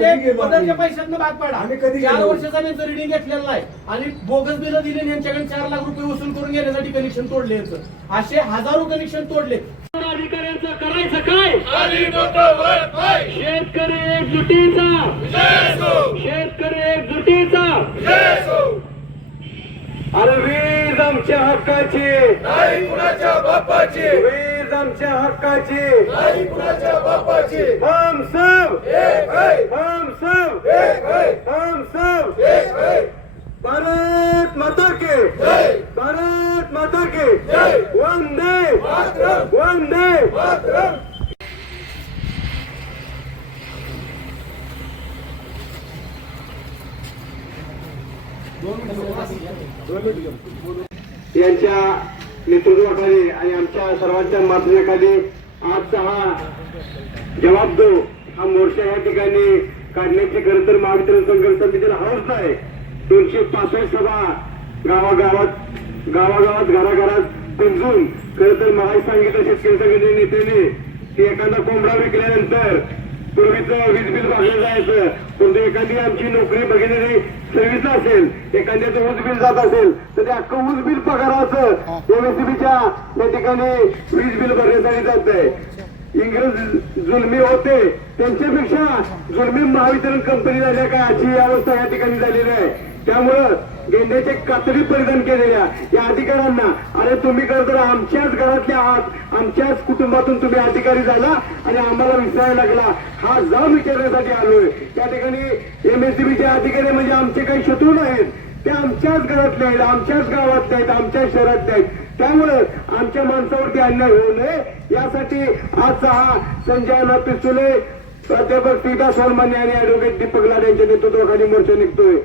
पदरच्या पैशातनं भाग पाडा. आम्ही कधी 4 गेलो? वर्षाचा त्यांचं रिडिंग घेतलेलं नाही आणि बोगस बिलं दिले आणि यांच्याकडे 4 लाख रुपये वसूल करून घेण्यासाठी कनेक्शन तोडले यांचं. असे हजारो कनेक्शन तोडले. अधिकाऱ्यांचं करायचं काय? शेतकरी एकजुटीचा, शेतकरी एकजुटीचा. अरे वीज आमच्या हक्काची नाही कुणाच्या बापाची, वीज आमच्या हक्काची नाही कुणाच्या बापाची. हम सब एक है, हम सब एक है, हम सब एक है. भारत माता के जय, भारत माता के जय. वंदे मातरम, वंदे मातरम. यांच्या नेतृत्वाखाली आणि आमच्या सर्वांच्या मार्गदर्शनाखाली आजचा हा जवाब दो हा मोर्चा या ठिकाणी काढण्याची खरं तर महावितरण संघर्ष समितीला हौस आहे. 265 सभा गावागावात घराघरात पुंजून खरं तर मला सांगितलं शेतकरी संघटने नेत्याने की एखादा कोंबडा विकल्यानंतर पूर्वीचं वीज बिल भरलं जायचं, परंतु एखादी आमची नोकरी बघितलेली सर्व्हिस असेल, एखाद्याचं ऊस बिल जात असेल तर ते अख्खं ऊस बिल पगाराचं एमएससीबीच्या त्या ठिकाणी वीज बिल भरण्यासाठी जात आहे. इंग्रज जुलमी होते त्यांच्यापेक्षा जुलमी महावितरण कंपनी झाल्या का अशी अवस्था या ठिकाणी झालेली आहे. त्यामुळं गेंड्याचे कातडी परिधान केलेल्या या अधिकाऱ्यांना, अरे तुम्ही खरं तर आमच्याच घरातल्या आहात, आमच्याच कुटुंबातून तुम्ही अधिकारी झाला आणि आम्हाला विसरायला लागला, हा जाब विचारण्यासाठी आलोय. त्या ठिकाणी एमएससीबीचे अधिकारी म्हणजे आमचे काही शत्रू नाहीत, ते आमच्याच घरातले आहेत, आमच्याच गावातले आहेत, आमच्याच शहरातले आहेत. त्यामुळे आमच्या माणसावरती अन्याय होऊ नये यासाठी आजचा हा संजय पिस्तुले, प्राध्यापक सीता सोलमाने आणि ऍडव्होकेट दीपक लाड यांच्या नेतृत्वाखाली मोर्चा निघतोय.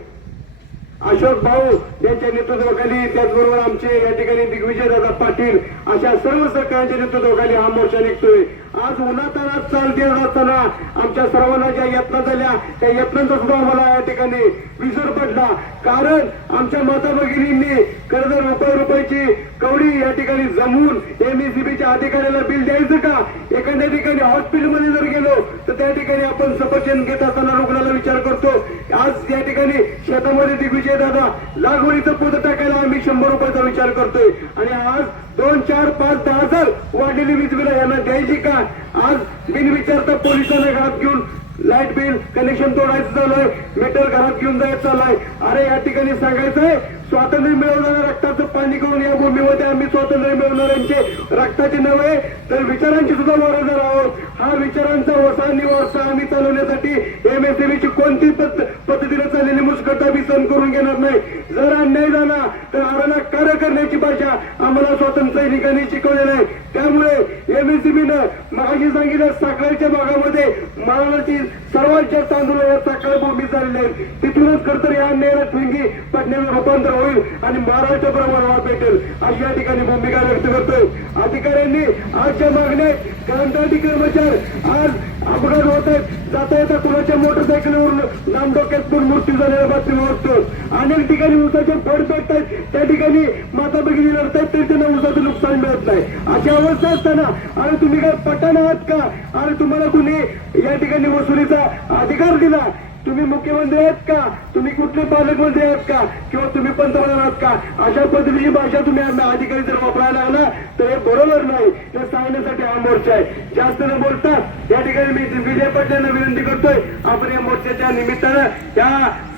अशोक भाऊ यांच्या नेतृत्वाखाली, त्याचबरोबर आमचे या ठिकाणी दिग्विजय दादा पाटील अशा सर्व सहकार्यांच्या नेतृत्वाखाली हा मोर्चा निघतोय. आज उन्हातानात चाल देत असताना आमच्या सर्वांना ज्या यातना झाल्या त्या यत्नांचा सुद्धा आम्हाला या ठिकाणी विसर पडला. कारण आमच्या माता भगिनींनी खरं तर रुपयाची कवडी या ठिकाणी जमून एमएससीबीच्या अधिकाऱ्याला बिल द्यायचं का? एखाद्या ठिकाणी हॉस्पिटलमध्ये जर गेलो तर त्या ठिकाणी आपण सफरचंद घेत असताना रुग्णाला विचार करतो. आज या ठिकाणी शेतामध्ये दिग्विजय दादा लागवडीचं पोत टाकायला आम्ही 100 रुपयाचा विचार करतोय आणि आज 2, 4, 5, 10 हजार वाढलेली वीज बिलं यांना द्यायची का? आज बिनविचारता पोलिसांना घरात घेऊन लाईट बिल कनेक्शन तोडायचं चालूय, मीटर घरात घेऊन जायचं चाललंय. अरे या ठिकाणी सांगायचंय, स्वातंत्र्य मिळवणाऱ्या रक्ताचं पाणी करून या भूमीमध्ये आम्ही स्वातंत्र्य मिळवणाऱ्यांचे रक्ताचे नव्हे तर विचारांची सुद्धा वारसदार आहोत. हा विचारांचा वसा निवासा आम्ही चालवण्यासाठी एमएससीबीची कोणती पद्धतीने चाललेली मुस्कटा बी सहन करून घेणार नाही. जर अन्याय झाला तर आराला कार्य करण्याची भाषा आम्हाला स्वातंत्र्य सैनिकांनी शिकवलेलं आहे. त्यामुळे एमएससीबीनं मागाशी सांगितलं, साखरेच्या भागामध्ये महाराष्ट्राची सर्वात जास्त आंदोलन साखर भूमी झालेली आहे. तिथूनच खरं तर या अन्यायाला ठिंगी पडण्याचं रूपांतर होईल आणि महाराष्ट्र प्रमाणावर भेटेल अशी या ठिकाणी भूमिका व्यक्त करतोय. अधिकाऱ्यांनी आजच्या मागण्या कंत्राटी कर्मचारी आज अपघात होत आहेत, जाता येता कुणाच्या मोटरसायकलवरून नामडोक्यात पण मृत्यू झालेल्या बातमी वाटतो. अनेक ठिकाणी ऊसाचे फड पेटतात, त्या ठिकाणी माता भगिनी लढतात तरी त्यांना ऊसाचं नुकसान मिळत नाही. अशी अवस्था असताना अरे तुम्ही काय पठाण आहात का? अरे तुम्हाला कुणी या ठिकाणी वसुलीचा अधिकार दिला? तुम्ही मुख्यमंत्री आहेत का? तुम्ही कुठले पालकमंत्री आहेत का? किंवा तुम्ही पंतप्रधान आहात का? अशा पद्धतीची भाषा तुम्ही अधिकारी जर वापरायला लागला तर हे बरोबर नाही. ते सांगण्यासाठी हा मोर्चा आहे. जास्त न बोलता या ठिकाणी मी दिग्विजय पाटलांना विनंती करतोय, आपण या मोर्चाच्या निमित्तानं या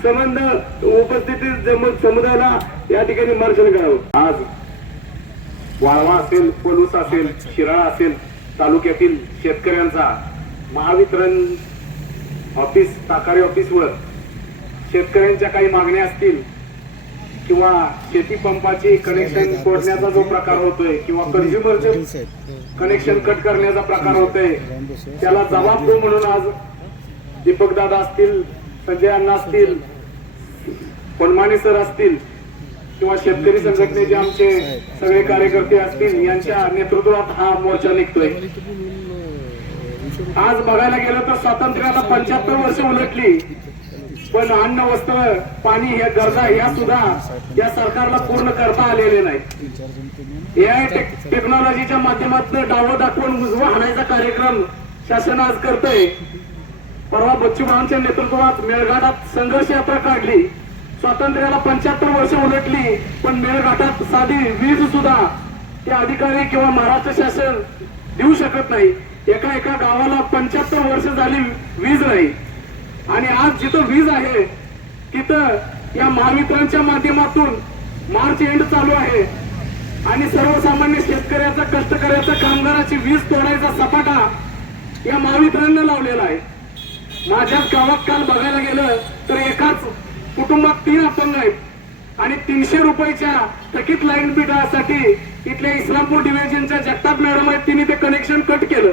संबंध उपस्थितीत समुदायाला या ठिकाणी मार्गदर्शन करावं. आज वाळवा असेल, पलूस असेल, शिराळा असेल तालुक्यातील शेतकऱ्यांचा महावितरण ऑफिस, ताकारी ऑफिसवर शेतकऱ्यांच्या काही मागण्या असतील किंवा शेती पंपाची कनेक्शन तोडण्याचा जो प्रकार होतोय किंवा कंझ्युमरचे कनेक्शन कट करण्याचा प्रकार होतोय, त्याला जबाब दो म्हणून आज दीपक दादा असतील, संजय अण्णा असतील, पनमाने सर असतील किंवा शेतकरी संघटनेचे आमचे सगळे कार्यकर्ते असतील, यांच्या नेतृत्वात हा मोर्चा निघतोय. आज बघायला गेलं तर स्वातंत्र्याला 75 वर्ष उलटली, पण अन्न, वस्त्र, पाणी ह्या गरजा ह्या सुद्धा या सरकारला पूर्ण करता आलेले नाही. एआय टेक्नॉलॉजीच्या माध्यमातून डावं दाखवून उजवा हाणायचा कार्यक्रम शासन आज करतोय. परवा बच्चूभावांच्या नेतृत्वात मेळघाटात संघर्ष यात्रा काढली. स्वातंत्र्याला 75 वर्ष उलटली, पण मेळघाटात साधी वीज सुद्धा ते अधिकारी किंवा महाराष्ट्र शासन देऊ शकत नाही. एका गावाला 75 वर्ष झाली वीज नाही. आणि आज जिथं वीज आहे तिथं या महावितरणच्या माध्यमातून मार्च एंड चालू आहे आणि सर्वसामान्य शेतकऱ्याचा, कष्टकऱ्याचा, कामगाराची वीज तोडायचा सपाटा या महावितरणनं लावलेला आहे. माझ्याच गावात काल बघायला गेलं तर एकाच कुटुंबात 3 अपंग आहेत आणि 300 रुपयाच्या थकीत लाईन बिलासाठी इथल्या इस्लामपूर डिव्हिजनच्या जगताप मॅडम आहेत, तिने ते कनेक्शन कट केलं.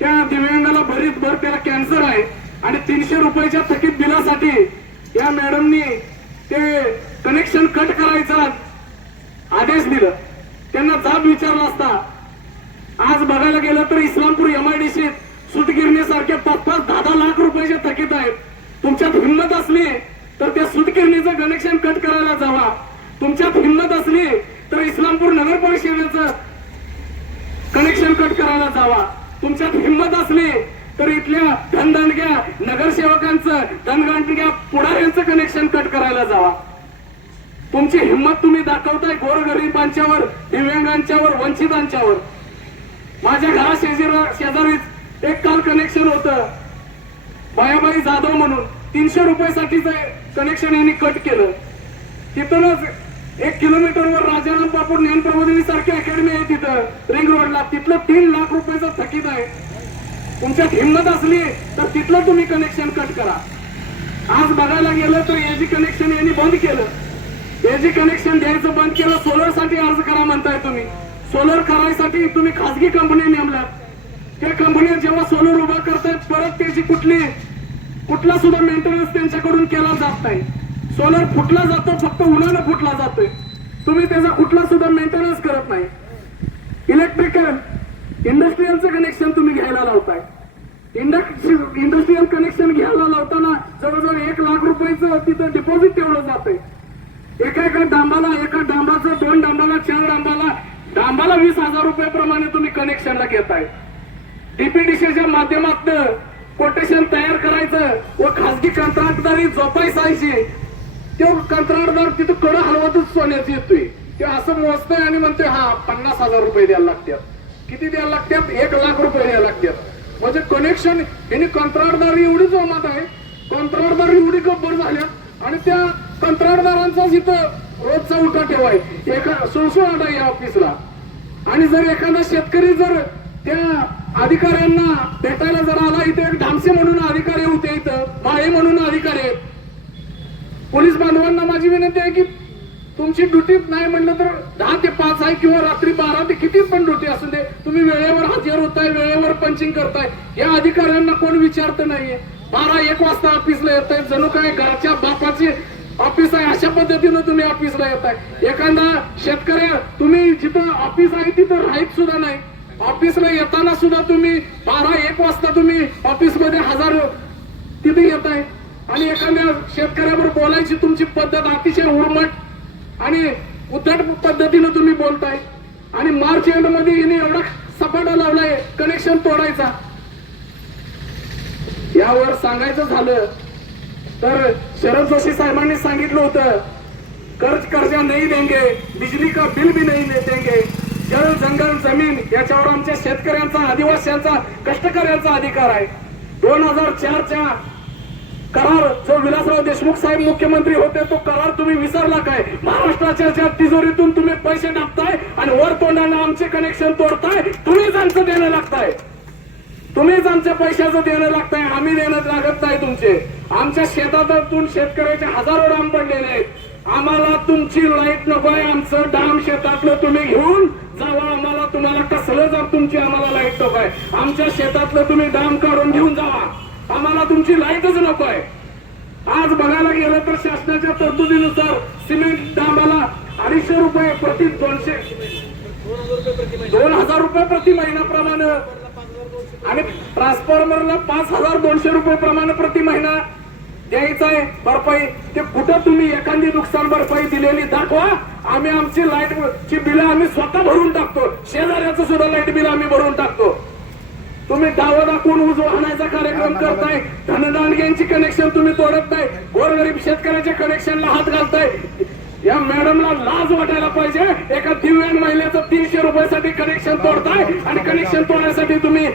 त्या दिव्यांगाला भरीत भर त्याला कॅन्सर आहे आणि 300 रुपयाच्या थकीत बिलासाठी या मॅडमनी ते कनेक्शन कट करायचा आदेश दिला. त्यांना जाब विचारला असता आज बघायला गेलं तर इस्लामपूर MIDC सूतगिरणीसारख्या 5-10 लाख रुपयाचे थकीत आहेत. तुमच्यात हिंमत असली तर त्या सूतगिरणीचं कनेक्शन कट करायला जावा. तुमच्यात हिंमत असली तर इस्लामपूर नगर परिषदेचं कनेक्शन कट करायला जावा. तुमच्यात हिंमत असली तर इथल्या धनदांडग्या नगरसेवकांचं, धनदांडग्या पुढाऱ्यांचं कनेक्शन कट करायला जावा. तुमची हिंमत तुम्ही दाखवताय गोरगरिबांच्यावर, दिव्यांगांच्यावर, वंचितांच्यावर. माझ्या घरा शेजारीच एक काल कनेक्शन होतं, बायाबाई जाधव म्हणून 300 रुपयासाठीच कनेक्शन यांनी कट केलं. तिथूनच 1 किलोमीटरवर राजाराम बापू ज्ञान प्रबोधिनी सारखी अकॅडमी आहे तिथं रिंग रोडला, तिथलं 3 लाख रुपयाचं थकीत आहे. तुमच्यात हिंमत असली तर तिथलं तुम्ही कनेक्शन कट करा. आज बघायला गेलं तर एजी कनेक्शन यांनी बंद केलं. एजी कनेक्शन द्यायचं बंद केलं. सोलर साठी अर्ज करा म्हणताय तुम्ही. सोलर करायसाठी तुम्ही खासगी कंपनी नेमलात. त्या कंपन्या जेव्हा सोलर उभा करतायत परत त्याची कुठला सुद्धा मेंटेनन्स त्यांच्याकडून केला जात नाही. सोलर फुटला जातो, फक्त उन्हानं फुटला जातोय. तुम्ही त्याचा कुठला सुद्धा मेंटेनन्स करत नाही. इलेक्ट्रिकल इंडस्ट्रीयलचं कनेक्शन तुम्ही घ्यायला लावताय. इंडस्ट्रीयल कनेक्शन घ्यायला लावताना जवळजवळ 1 लाख रुपयाचं तिथं डिपॉझिट ठेवलं जातंय. एका डांबाला, 2 डांबाला, 4 डांबाला 20,000 रुपये प्रमाणे तुम्ही कनेक्शनला घेताय. डीपीडीसीच्या माध्यमातून कोटेशन तयार करायचं व खासगी कंत्राटदारी जोपासायची. तो कंत्राटदार तिथं कडं हलवतच सोन्याची येतोय. ते असं मोजतोय आणि म्हणतोय हा 50,000 रुपये द्यायला लागतात. किती द्यायला लागतात? 1 लाख रुपये द्यायला लागतात. म्हणजे कनेक्शन यांनी कंत्राटदारी एवढी जोमात आहे, कंत्राटदारी एवढी गब्बर झाल्या आणि त्या कंत्राटदारांचा इथं रोजचा उठा ठेवाय एका सुळसुळाट आहे या ऑफिसला. आणि जर एखादा शेतकरी जर त्या अधिकाऱ्यांना भेटायला जर आला, इथे एक ढामसे म्हणून अधिकारी होते, इथं माळे म्हणून अधिकारी आहेत. पोलीस बांधवांना माझी विनंती आहे की तुमची ड्युटी नाही म्हणलं तर 10 ते 5 आहे किंवा रात्री 12 ते किती पण ड्युटी असू दे, तुम्ही वेळेवर हजर होताय, वेळेवर पंचिंग करताय. या अधिकाऱ्यांना कोण विचारत नाहीये. 12-1 वाजता ऑफिसला येत आहे, जणू काय घरच्या बापाची ऑफिस आहे अशा पद्धतीनं तुम्ही ऑफिसला येताय. एखादा शेतकरी तुम्ही जिथं ऑफिस आहे तिथं राहत सुद्धा नाही. ऑफिसला येताना सुद्धा तुम्ही 12-1 वाजता तुम्ही ऑफिसमध्ये हजर तिथे येत आहे आणि एखाद्या शेतकऱ्यावर बोलायची तुमची पद्धत अतिशय उर्मट आणि उद्धट पद्धतीनं तुम्ही बोलताय. आणि मार्च एंड मध्ये हिने एवढा सपाटा लावलाय कनेक्शन तोडायचा. यावर सांगायचं झालं तर शरद जोशी साहेबांनी सांगितलं होतं, कर्जा नाही देंगे, बिजली का बिल भी नहीं देंगे, जल जंगल जमीन याच्यावर आमच्या शेतकऱ्यांचा, आदिवासींचा, कष्टकऱ्यांचा अधिकार आहे. 2004च्या करार जो विलासराव देशमुख साहेब मुख्यमंत्री होते तो करार तुम्ही विसरला काय? महाराष्ट्राच्या तिजोरीतून तुम्ही पैसे टाकताय आणि वर तोंडाने आमचे कनेक्शन तोडताय. तुम्हीच आमचं देणं लागताय, तुम्हीच आमच्या पैशाचं देणं लागताय, आम्ही देणं लागत नाही तुमचे. आमच्या शेतातून शेतकऱ्याचे हजारो डाम पडलेले आहेत. आम्हाला तुमची लाईट नकोय, आमचं डाम शेतातलं तुम्ही घेऊन जावा. आम्हाला तुम्हाला कसलं जर तुमची आम्हाला लाईट नकोय, आमच्या शेतातलं तुम्ही डाम काढून घेऊन जावा. आम्हाला तुमची लाईटच नकोय. आज बघायला गेलं तर शासनाच्या तरतुदीनुसार सिमेंट डांबाला 250 रुपये प्रति 2,000 रुपये प्रति महिना प्रमाणे आणि ट्रान्सफॉर्मरला 5,200 रुपये प्रमाणे प्रति महिना द्यायचा आहे भरपाई. ते कुठं तुम्ही एखादी नुकसान भरपाई दिलेली दाखवा. आम्ही आमची लाईट ची बिल आम्ही स्वतः भरून टाकतो. शेजाऱ्याचं सुद्धा लाईट बिल आम्ही भरून टाकतो. तुम्ही डावं दाखवून उजवा आणायचा कार्यक्रम करताय. धनदांडग्यांची कनेक्शन तुम्ही तोडत नाही. गोरगरीब शेतकऱ्याच्या कनेक्शनला हात घालताय. या मॅडमला लाज वाटायला पाहिजे. एका दिव्यांग महिलेचं 300 रुपयासाठी कनेक्शन तोडताय आणि कनेक्शन तोडण्यासाठी तुम्ही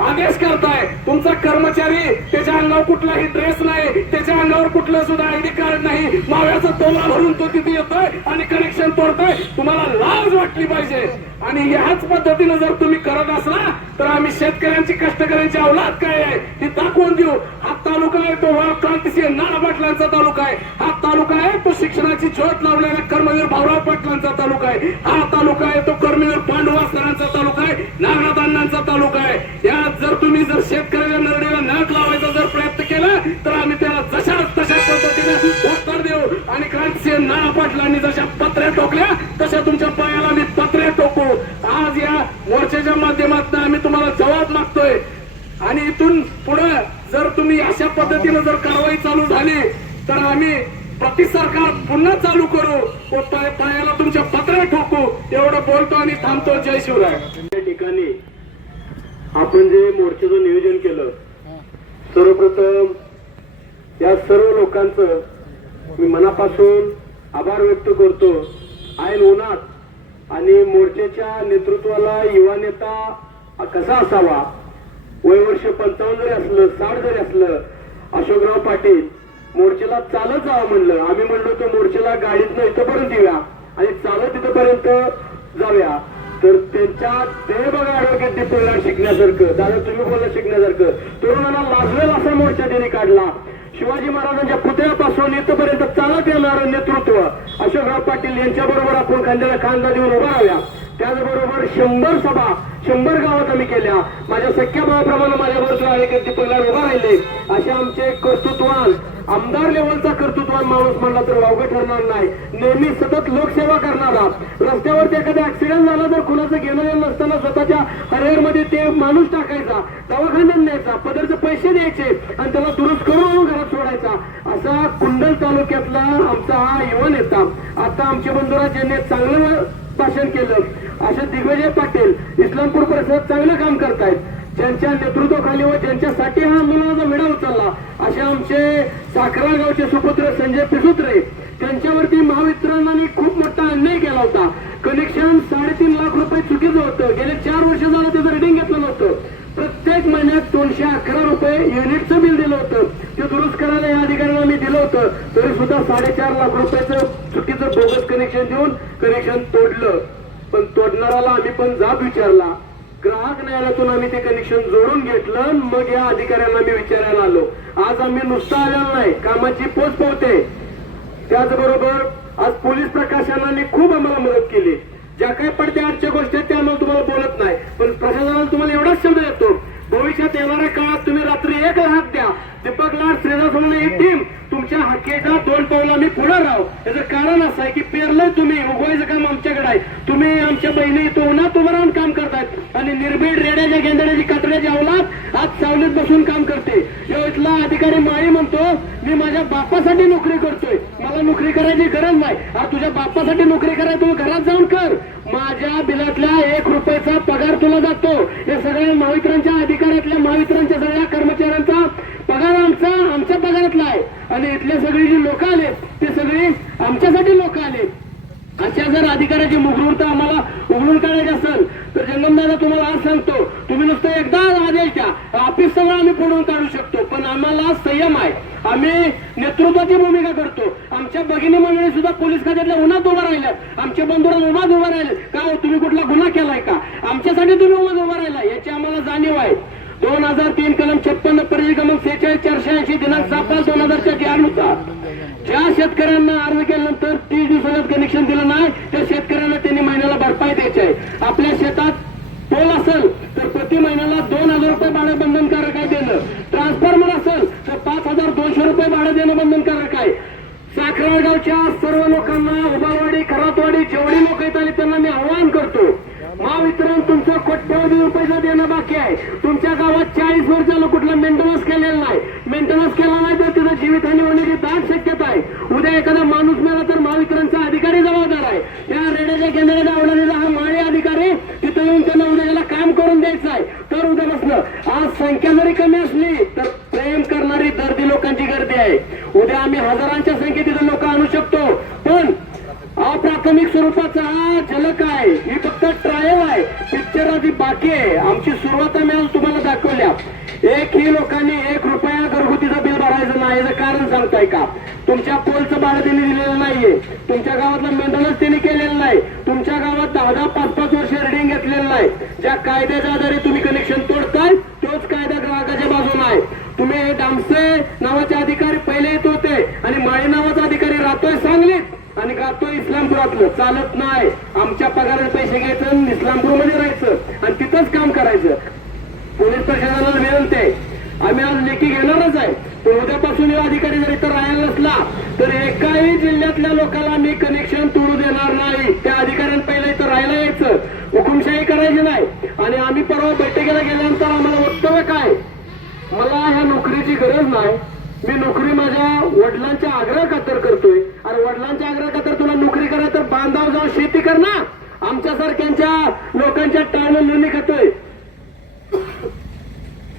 आदेश करताय. तुमचा कर्मचारी त्याच्या अंगावर कुठलाही ड्रेस नाही, त्याच्या अंगावर कुठलं सुद्धा आयडी कार्ड नाही, माव्याचा तोला भरून तो तिथे येतोय आणि कनेक्शन तोडतोय. तुम्हाला लाज वाटली पाहिजे. आणि ह्याच पद्धतीनं जर तुम्ही करत असला तर आम्ही शेतकऱ्यांची कष्टकऱ्यांची अवलाद काय आहे ती दाखवून देऊ. हा तालुका आहे तो क्रांतिसिंह नाना पाटलांचा तालुका आहे. हा तालुका आहे तो शिक्षणाची ज्योत लावलेला कर्मवीर भाऊराव पाटलांचा तालुका आहे. हा तालुका आहे तो कर्मवीर पांडुवासकरांचा तालुका आहे, नागनाथ अण्णांचा तालुका आहे. यात जर तुम्ही जर शेतकऱ्याच्या नरडीला नख लावायचा जर प्रयत्न केला तर आम्ही त्याला जशाच तशा पद्धतीने उत्तर देऊ. आणि क्रांतिसिंह नाना पाटलांनी जशा पत्र्या टोकल्या तशा तुमच्या पायाला आम्ही पत्र्या टोकू. आज या मोर्चाच्या माध्यमातून आम्ही तुम्हाला जबाब मागतोय. आणि इथून पुढे जर तुम्ही अशा पद्धतीने जर कारवाई चालू झाली तर आम्ही सरकार पुन्हा चालू करू. पायाला तुमच्या पत्र्या ठोकू. एवढं बोलतो आणि थांबतो. जय शिवराय. त्या ठिकाणी आपण जे मोर्चाचं नियोजन केलं, सर्वप्रथम या सर्व लोकांचं मी मनापासून आभार व्यक्त करतो. ऐन उन्हात आणि मोर्चाच्या नेतृत्वाला युवा नेता कसा असावा, वयवर्ष 55 जरी असलं 60 जरी असलं, अशोकराव पाटील मोर्चाला चालत जावं म्हणलं. आम्ही म्हणलो तो मोर्चाला गाडीतनं इथंपर्यंत येऊया आणि चालत इथंपर्यंत जाऊया. तर त्यांच्या ते बघा ऍडव्होकेट डिपोला शिकण्यासारखं, दादा तुम्ही बोलला शिकण्यासारखं, तरुणांना लाजवेल असा मोर्चा त्यांनी काढला. शिवाजी महाराजांच्या पुतळ्यापासून इथपर्यंत चालत येणारं नेतृत्व अशोकराव पाटील यांच्या बरोबर आपण खांद्याला खांदा देऊन उभा राहूया. त्याचबरोबर 100 सभा 100 गावात आम्ही केल्या. माझ्या सख्या भावाप्रमाणे माझ्याबरोबर ऍडव्होकेट डिपोला उभा राहिले. असे आमचे कर्तृत्वान आमदार लेवलचा कर्तृत्वान माणूस म्हणला तर वावगं ठरणार नाही. नेहमी सतत लोकसेवा करणारा, रस्त्यावरती एखादा ऍक्सिडेंट झाला तर कुणाचं घेणं येणं नसताना स्वतःच्या हरिहरमध्ये ते माणूस टाकायचा, दवाखान्यात न्यायचा, पदरचे पैसे द्यायचे आणि त्याला दुरुस्त करून घरात सोडायचा. असा कुंडल तालुक्यातला आमचा हा युवा नेता. आता आमचे बंधुराज यांनी चांगलं भाषण केलं. असे दिग्विजय पाटील इस्लामपूर परिसरात चांगलं काम करतायत. ज्यांच्या नेतृत्वाखाली व ज्यांच्यासाठी हा आंदोलनाचा विडा उचलला असे आमचे साखरा गावचे सुपुत्र संजय पिसुत्रे, त्यांच्यावरती महावितरणाने खूप मोठा अन्याय केला होता. कनेक्शन 3.5 लाख रुपये चुकीचं होतं. गेले 4 वर्ष झालं त्याचं रिडिंग घेतलं नव्हतं. प्रत्येक महिन्यात 211 रुपये युनिटचं बिल दिलं होतं. ते दुरुस्त करायला या अधिकाऱ्यांना मी दिलं होतं. तरी सुद्धा 4.5 लाख रुपयाचं चुकीचं बोगस कनेक्शन देऊन कनेक्शन तोडलं. पण तोडणाऱ्याला आम्ही पण जाब विचारला. ग्राहक न्यायालयातून आम्ही ते कनेक्शन जोडून घेतलं. मग या अधिकाऱ्यांना मी विचारायला आलो. आज आम्ही नुसतं आलेलो नाही, कामाची पोच पोहते. त्याचबरोबर आज पोलीस प्रशासनाने खूप आम्हाला मदत केली. ज्या काही पडद्याआडच्या गोष्टी आहेत त्या आम्हाला तुम्हाला बोलत नाही, पण प्रशासनाला तुम्हाला एवढाच शब्द देतो, भविष्यात येणाऱ्या काळात तुम्ही रात्री 1 लाख द्या. दीपक लाड श्रीदास म्हणून एक टीम तुमच्या हाकेचा 2 पावलं आम्ही पुढे राहू. याचं कारण असं आहे की पेरलंय तुम्ही, उगवायचं काम आमच्याकडे आहे. तुम्ही आमच्या बहिणी तो उन्हात उभं राहून काम करतायत आणि निर्भीड रेड्याच्या गेंदड्याची कातड्याची अवलाद आज सावलीत बसून काम करते. इथला अधिकारी माळी म्हणतो मी माझ्या बापासाठी नोकरी करतोय, मला नोकरी करायची गरज नाही. आज तुझ्या बापासाठी नोकरी करायला तू घरात जाऊन कर. माझ्या बिलातल्या 1 रुपयाचा पगार तुला जातो. या सगळ्या महावितरणच्या अधिकाऱ्यातल्या महावितरणच्या सगळ्या कर्मचाऱ्यांचा पगार आमच्या पगारातला आहे. आणि इथले सगळी जी लोक आले ते सगळे आमच्यासाठी लोक आले. अशा जर अधिकाऱ्याची मुगरूरता आम्हाला उघडून काढायची असेल तर जंगमदादा तुम्हाला आज सांगतो, तुम्ही नुसतं एकदा आदेश द्या, ऑफिस सगळं आम्ही फोडून काढू शकतो. पण आम्हाला संयम आहे, आम्ही नेतृत्वाची भूमिका करतो. आमच्या भगिनी मंडळी सुद्धा पोलीस खात्यातल्या उन्हात उभा राहिल्यात. आमच्या बंधूंना उन्हात उभा राहिले का तुम्ही कुठला गुन्हा केलाय का, आमच्यासाठी तुम्ही उन्हात उभा राहिला याची आम्हाला जाणीव आहे. 2003 कलम 56 परिधि क्रमांक 46/480 दिनांक 7/5/2004 च्या नुसार ज्या शेतकऱ्यांना अर्ज केल्यानंतर 30 दिवसात कनेक्शन दिलं नाही त्या शेतकऱ्यांना त्यांनी महिन्याला भरपाई द्यायची आहे. आपल्या शेतात पोल असेल तर प्रति महिन्याला 2,000 रुपये भाडं बंधनकारक आहे देणं. ट्रान्सफॉर्मर असेल तर 5,200 रुपये भाडं देणं बंधनकारक आहे. साखराळगावच्या सर्व लोकांना, उभारवाडी, खरातवाडी जेवढी लोक येत त्यांना मी आवाहन करतो, महावितरण तुमचं कोट्यवधी रुपयाचं देणं बाकी आहे. तुमच्या गावात 40 वर्षाला कुठला मेंटेनन्स केलेला नाही. मेंटेनन्स केला नाही तर तिथं जीवितहानी होण्याची दाट शक्यता आहे. उद्या एखादा माणूस मेला तर महावितरणचा अधिकारी जबाबदार आहे. त्या रेड्याच्या केंद्राच्या आवडलेला हा माळी अधिकारी तिथं येऊन त्यांना उद्या काम करून द्यायचं आहे. तर उद्या बसलं संख्या जरी कमी असली तर प्रेम करणारी दर्दी लोकांची गर्दी आहे. उद्या आम्ही हजारांच्या संख्येत तिथे लोक आणू शकतो, पण अप्राथमिक स्वरूपाचा हा झलक आहे, ही फक्त ट्रायल आहे. पिक्चर आधी बाकी आहे. आमची सुरुवात आम्ही आज तुम्हाला दाखवल्या. एकही लोकांनी 1 रुपया घरगुतीचं बिल भरायचं नाही. याचं कारण सांगताय का? तुमच्या पोलचं भाडं त्यांनी दिलेलं नाहीये, तुमच्या गावातलं मेंटेनन्स त्यांनी केलेलं नाही, तुमच्या गावात 10-10, 5-5 वर्ष रिडिंग घेतलेलं नाही. ज्या कायद्याच्या आधारे तुम्ही कनेक्शन तोडताय तोच कायदा ग्राहकाच्या बाजूने आहे. तुम्ही डामसे नावाचे अधिकारी पहिले येत होते आणि माळी नावाचा अधिकारी राहतोय सांगलीत आणि गातोय इस्लामपुरातलं. चालत नाही. आमच्या पगाराचे पैसे घ्यायचं, इस्लामपूरमध्ये राहायचं आणि तिथंच काम करायचं. पोलीस प्रशासनाला विनंती आहे, आम्ही आज लेखी घेणारच आहे, पण उद्यापासून हे अधिकारी जर इथं राहायला नसला तर एकाही जिल्ह्यातल्या लोकांना मी कनेक्शन तोडू देणार नाही. त्या अधिकाऱ्यांना पहिलं इथं राहायला यायचं, हुकुमशाही करायची नाही. आणि आम्ही परवा बैठकीला गेल्यानंतर आम्हाला वक्तव्य काय, मला ह्या नोकरीची गरज नाही, मी नोकरी माझ्या वडिलांच्या आग्रह खातर करतोय. आणि वडिलांच्या आग्रह खातर तुला नोकरी करा तर बांधाव जाऊन शेती कर ना. आमच्यासारख्यांच्या लोकांच्या टाळून नोंदणी खातोय.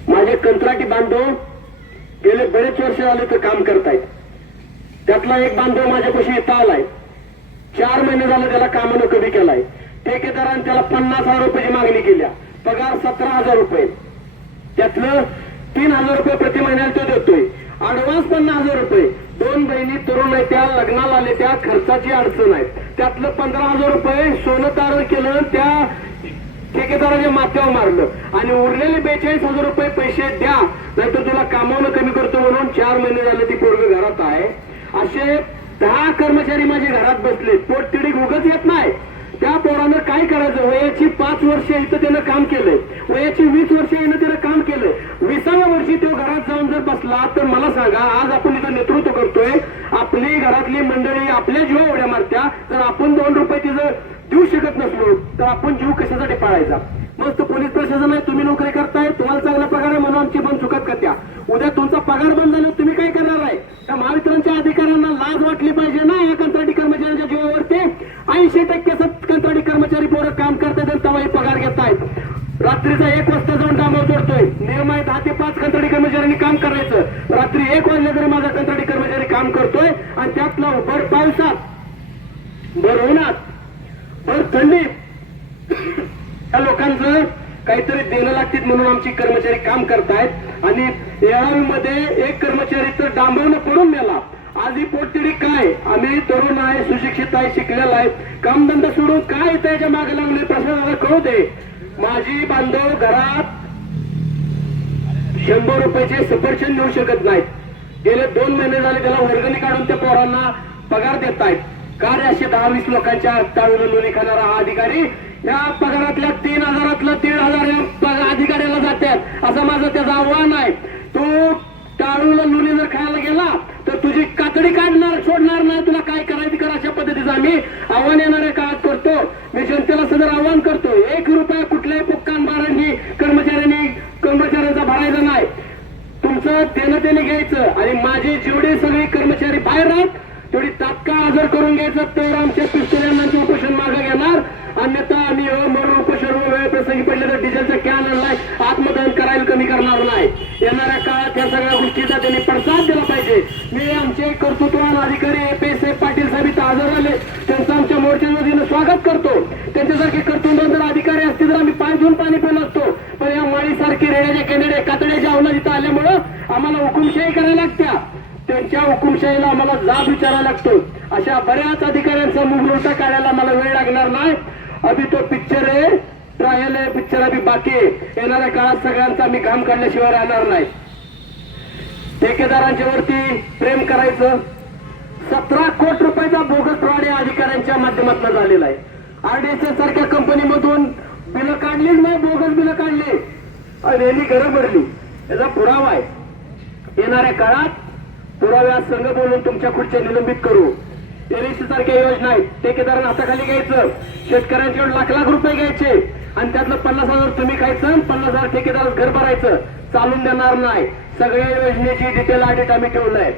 माझे कंत्राटी बांधव गेले बरेच वर्ष झाले तर काम करतायत. त्यातला एक बांधव माझ्यापाशी इथं आलाय. 4 महिने झाले त्याला कामानं कमी केलाय. ठेकेदाराने त्याला 50,000 रुपयाची मागणी केल्या. पगार 17,000 रुपये. त्यातलं 3,000 रुपये प्रति महिन्याला तो देतोय. ऍडव्हान्स 50,000 रुपये. 2 बहिणी तरुण आहेत, त्या लग्नाला आले, त्या खर्चाची अडचण आहे. त्यातलं 15,000 रुपये सोनं तारण केलं, त्या ठेकेदाराच्या माथ्यावर मारलं आणि उरलेले 42,000 रुपये पैसे द्या नाहीतर तुला कामावणं कमी करतो म्हणून 4 महिने झाले ती पोरग घरात आहे. असे 10 कर्मचारी माझ्या घरात बसले. पोट तिडीक उगत येत नाही. त्या पोरानं काय करायचं, वयाची 5 वर्ष इथं त्यानं काम केलंय, वयाची 20 वर्ष येणं त्यानं काम केलंय. 20व्या वर्षी तो घरात जाऊन जर बसला तर मला सांगा, आज आपण इथं नेतृत्व करतोय, आपली घरातली मंडळी आपल्या जीवा उड्या मारत्या, तर आपण 2 रुपये तिचं देऊ शकत नसलो तर आपण जीव कशासाठी पाळायचा? मस्त पोलीस प्रशासन आहे, तुम्ही नोकरी करताय, तुम्हाला चांगला पगार आहे म्हणून आमची पण चुकत करत्या. उद्या तुमचा पगार बंद झाल्यावर तुम्ही काय करणार आहे? त्या महावितरणच्या अधिकाऱ्यांना लाज वाटली पाहिजे ना या कंत्राटी कर्मचाऱ्यांच्या जीवावरती. 80% कंत्राटी कर्मचारी पोरं काम करतात आणि तेव्हाही पगार घेतायत. रात्रीचा 1 वाजता जाऊन कामावर जोडतोय. नियम आहे 10 ते 5 कंत्राटी कर्मचाऱ्यांनी काम करायचं. रात्री 1 वाजल्या तरी माझा कंत्राटी कर्मचारी काम करतोय आणि त्यातला भर पावसात, भर उन्हात, भर थंडीत या लोकांचं काहीतरी देणं लागतील म्हणून आमची कर्मचारी काम करतायत. आणि येळावीमध्ये एक कर्मचारी तर डांबवणं पडून मेला. आधी पोटतिडी काय, आम्ही तरुण आहे, सुशिक्षित आहे, शिकलेला आहे, कामधंदा सोडून काय येतं याच्या मागे लागले प्रशासनाला कळू दे. माझी बांधव घरात 100 रुपयाचे सफरचंद देऊ शकत नाहीत. गेले 2 महिने झाले त्याला वर्गणी काढून त्या पोरांना पगार देत आहेत. का रे असे 10-20 लोकांच्या टाळून लोणी खाणारा हा अधिकारी या पगारातल्या 3,000तलं 1,500 या अधिकाऱ्याला जातात असं माझं त्याचं आव्हान आहे. तो टाळूला लोणी जर खायला गेला तर तुझी कातडी काढणार, सोडणार नाही, तुला काय करायचं कर. अशा पद्धतीचं आम्ही आव्हान येणाऱ्या काळात करतो. मी जनतेला सदर आव्हान करतो, 1 रुपया कुठल्याही पुक्कानबारांनी कर्मचाऱ्यांचा भरायचा नाही. तुमचं देणं त्याने घ्यायचं आणि माझे जेवढे सगळे कर्मचारी बाहेर राहत तेवढी तात्काळ हजर करून घ्यायचं. तर आमच्या पिस्तुल्यांना उपोषण मागे घेणार. अन्यथा आम्ही मरण उपोषण वेळ प्रसंगी पडले तर डिझेलचा कॅन आणलाय, आत्मदहन करायला कमी करणार नाही. येणाऱ्या काळात या सगळ्या गोष्टीचा त्यांनी पडसाद दिला पाहिजे. मी आमचे कर्तृत्ववान अधिकारी AP साहेब पाटील साहेब इथं हजर आले, त्यांचं आमच्या मोर्चाच्या वतीनं स्वागत करतो. त्यांच्यासारखे कर्तृत्ववान जर अधिकारी असते तर आम्ही पाय घेऊन पाणी पिलो असतो. पण या माळीसारखी रेड्याच्या केंद्रे कातड्याच्या अवलाद इथं आल्यामुळं आम्हाला हुकुमशाही करायला लागत्या. त्यांच्या हुकुमशाहीला आम्हाला जाब विचारायला लागतो. अशा बऱ्याच अधिकाऱ्यांचा मुगलोटा काढायला मला वेळ लागणार नाही. अभी तो पिक्चर आहे, ट्रायल आहे, पिक्चर अभी बाकी आहे. येणाऱ्या काळात सगळ्यांचा आम्ही घाम काढल्याशिवाय राहणार नाही. ठेकेदारांच्या वरती प्रेम करायचं. 17 कोटी रुपयाचा बोगस फ्रॉड या अधिकाऱ्यांच्या माध्यमातून झालेला आहे. RDSS सारख्या कंपनीमधून बिलं काढलीच नाही, बोगस बिलं काढली आणि यांनी घरं भरली. याचा पुरावा आहे. येणाऱ्या काळात पुराव्या संघ बोलून तुमच्या खुर्च्या निलंबित करू. LIC सारख्या योजना आहेत, ठेकेदारांना हाताखाली घ्यायचं, शेतकऱ्यांच्याकडून लाख रुपये घ्यायचे आणि त्यातलं 50,000 तुम्ही खायचं, 50,000 ठेकेदार घर भरायचं. चालून देणार नाही. सगळ्या योजनेची डिटेल ऑडिट आम्ही ठेवलंय.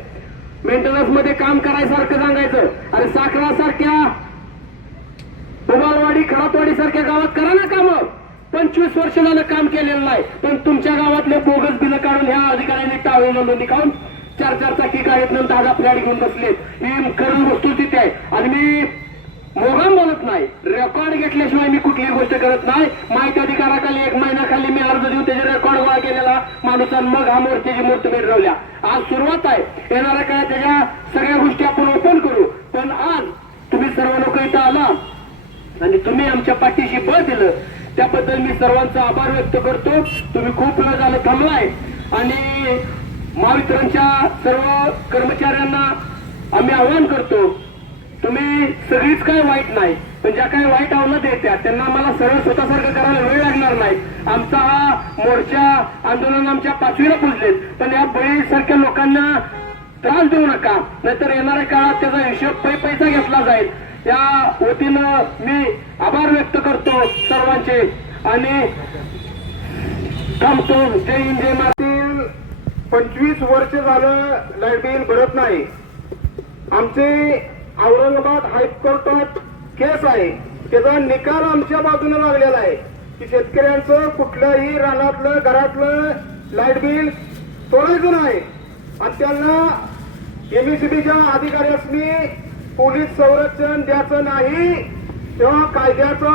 मेंटेनन्स मध्ये काम करायसारखं सांगायचं. अरे साखरासारख्या उबालवाडी, खरातवाडी सारख्या गावात करा ना कामं. 25 वर्ष झालं काम केलेलं नाही, पण तुमच्या गावातले बोगस बिलं काढून ह्या अधिकाऱ्यांनी टाळी नोंदणी काढून 4-4 चाकी गाडीतून 10 फ्लॅट घेऊन बसलेत. ही खरं वस्तुस्थिती आहे. आणि मी मोगाम बोलत नाही, रेकॉर्ड घेतल्याशिवाय मी कुठलीही गोष्ट करत नाही. माहिती अधिकाराखाली 1 महिन्याखाली मी अर्ज देऊन त्याचे रेकॉर्ड गोळा केलेला माणूस आणि मग हा मोर्चाची मूर्त मिळवल्या. आज सुरुवात आहे, येणाऱ्या काळात त्याच्या सगळ्या गोष्टी आपण ओपन करू. पण आज तुम्ही सर्व लोक इथं आला आणि तुम्ही आमच्या पाठीशी बळ दिलं, त्याबद्दल मी सर्वांचा आभार व्यक्त करतो. तुम्ही खूप वेळ झालं थांबलाय आणि महावितरणच्या सर्व कर्मचाऱ्यांना आम्ही आवाहन करतो, तुम्ही सगळीच काय वाईट नाही, पण ज्या काही वाईट अवलत येत्या त्यांना मला सरळ स्वतःसारखं करायला वेळ लागणार नाही. आमचा हा मोर्चा आंदोलन आमच्या 5वीला पुजलेत, पण या बळीसारख्या लोकांना त्रास देऊ नका, नाहीतर येणाऱ्या काळात त्याचा हिशोब पैसा घेतला जाईल. या वतीनं मी आभार व्यक्त करतो सर्वांचे आणि थांबतो. जय हिंद जय महाराष्ट्र. 25 वर्ष झालं लाईट बिल भरत नाही. आमचे औरंगाबाद हायकोर्टात केस आहे, त्याचा निकाल आमच्या बाजूने लागलेला आहे की शेतकऱ्यांचं कुठल्याही रानातलं घरातलं लाईट बिल तोडायचं नाही आणि त्यांना एमएससीबीच्या अधिकाऱ्यांनी पोलीस संरक्षण द्यायचं नाही. तेव्हा कायद्याचा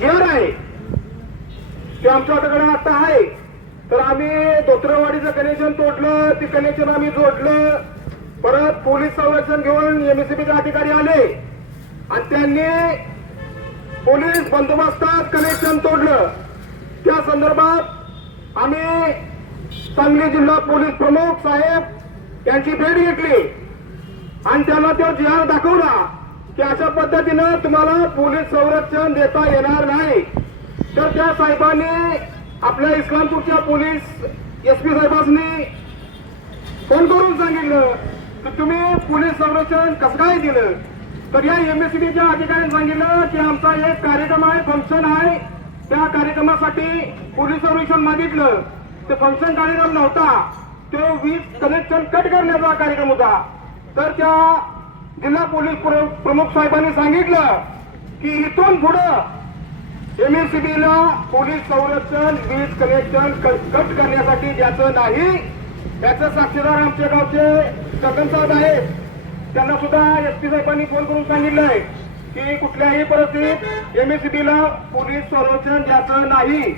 जेर आहे ते आमच्याकडे आता आहे. तर आम्ही धोत्रवाडीचं कनेक्शन तोडलं, ते कनेक्शन आम्ही जोडलं. परत पोलीस संरक्षण घेऊन एमएससीबीचे अधिकारी आले आणि त्यांनी पोलीस बंदोबस्तात कनेक्शन तोडलं. त्या संदर्भात आम्ही सांगली जिल्हा पोलीस प्रमुख साहेब यांची भेट घेतली आणि त्यांना तो जिहार दाखवला की अशा पद्धतीनं तुम्हाला पोलीस संरक्षण देता येणार नाही. तर त्या साहेबांनी आपल्या इस्लामपूरच्या पोलीस एसपी साहेबांनी फोन करून सांगितलं की तुम्ही पोलीस संरक्षण कसं काय दिलं. तर या एमएससीबीच्या अधिकाऱ्यांनी सांगितलं की आमचा एक कार्यक्रम आहे, फंक्शन आहे, त्या कार्यक्रमासाठी पोलीस संरक्षण मागितलं. ते फंक्शन कार्यक्रम नव्हता, तो वीज कनेक्शन कट करण्याचा कार्यक्रम होता. तर त्या जिल्हा पोलीस प्रमुख साहेबांनी सांगितलं की इथून पुढं एमएससीबीला पोलीस संरक्षण वीज कनेक्शन कट करण्यासाठी द्यायचं नाही. याचं साक्षीदार आमच्या गावचे छगन साहेब आहेत, त्यांना सुद्धा एसपी साहेबांनी फोन करून सांगितलंय की कुठल्याही परिस्थितीत एमएससीबीला पोलीस संरक्षण द्यायचं नाही.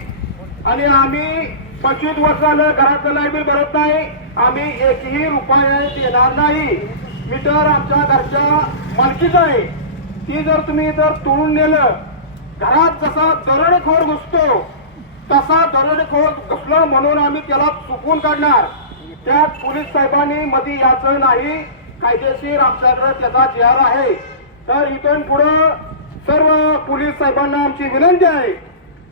आणि आम्ही 25 वर्ष झालं घराचं लाईट बिल भरत नाही, आम्ही एकही रुपया देणार नाही. मीटर आमच्या घरच्या मालकीचं आहे, ती जर तुम्ही जर तोडून नेलं, घरात जसा दरोडेखोर घुसतो तसा दरोडेखोर घुसलं म्हणून आम्ही त्याला चुकून काढणार. त्यात पोलीस साहेबांनी मध्ये याचं नाही, कायदेशीर आमच्याकडे त्याचा जिहार आहे. तर इथून पुढं सर्व पोलीस साहेबांना आमची विनंती आहे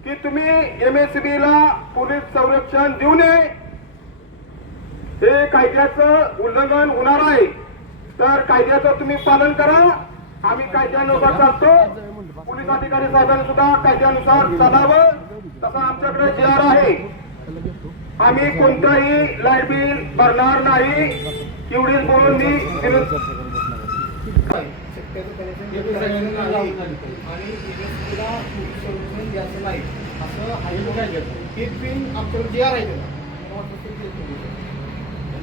की तुम्ही एमएससीबीला पोलीस संरक्षण देऊ नये. हे कायद्याचं उल्लंघन होणार आहे, तर कायद्याचं तुम्ही पालन करा. आम्ही कायद्यानुसार चालतो, पोलीस अधिकारी साहेबांनी सुद्धा कायद्यानुसार चालावं, तसा आमच्याकडे जिहार आहे. आम्ही कोणताही लाईट बिल भरणार नाही. एवढीच बोलून मी आणि एमएससीबीला पोलीस संरक्षण द्यायचं नाही असं हायकोर्ट काय घेतं. एक बिल आमच्याकडे जिहार आहे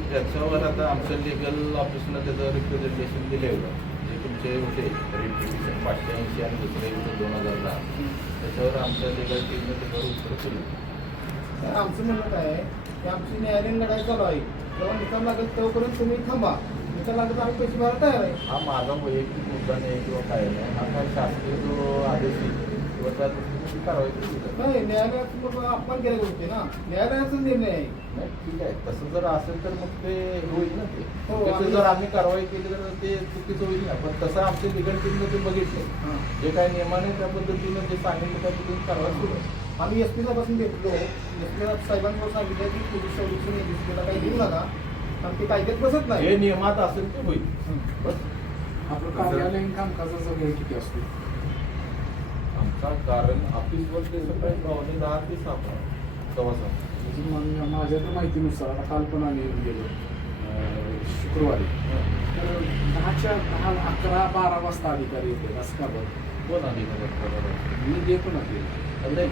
त्याच्यावर आता आमच्या लिगल ऑफिसला त्याचं रिप्रेझेंटेशन दिलेलं जे तुमचे होते रिप्रेझेंटेशन 580 आणि दुसरे 2010 त्याच्यावर आमच्या लिगल टीमने त्याच्यावर उत्तर केलं. आमचं म्हणणं काय आहे की आमची न्यायालयीन लढाई चालू आहे. जेव्हा निकाल लागेल तेव्हापर्यंत तुम्ही थांबा. निकाल लागेल तर आम्ही पैसे भरायला तयार आहे. हा माझा वैयक्तिक मुद्दा नाही किंवा काय नाही, हा काय शासकीय जो आदेश किंवा त्या दृष्टीने कारवाई केली जाते. नाही, न्यायालयाचं अपमान केले होते ना, न्यायालयाचा निर्णय आहे. नाही ठीक आहे, तसं जर असेल तर मग ते होईल ना. ते हो, त्याचं जर आम्ही कारवाई केली तर ते चुकीचं होईल ना. पण तसं आमच्या लिगल टीमने ते बघितलं, जे काही नियमाने त्या पद्धतीनं जे सांगितलं त्या पद्धतीने कारवाई सुरू आहे. आम्ही एसपी साहेबांपासून घेतलो, एसपी साहेबांवर सांगितलं की पोलीस संरक्षण एमएससीबीला काही देऊ नका, कारण ते कायद्यात बसत नाही. जे नियमात असेल ते होईल. बस आपलं कार्यालयीन कामकाजाचा वेळ किती असतो? आमचा कारण ऑफिसवर ते सकाळी 9:10 ते 6 सव्वा माझ्या तर माहितीनुसार आता काल पण आम्ही गेलो शुक्रवारी, तर 10, 11, 12 वाजता अधिकारी येते. असं का बरं? कोण अधिकारी मी देतो ना ते चालतंय?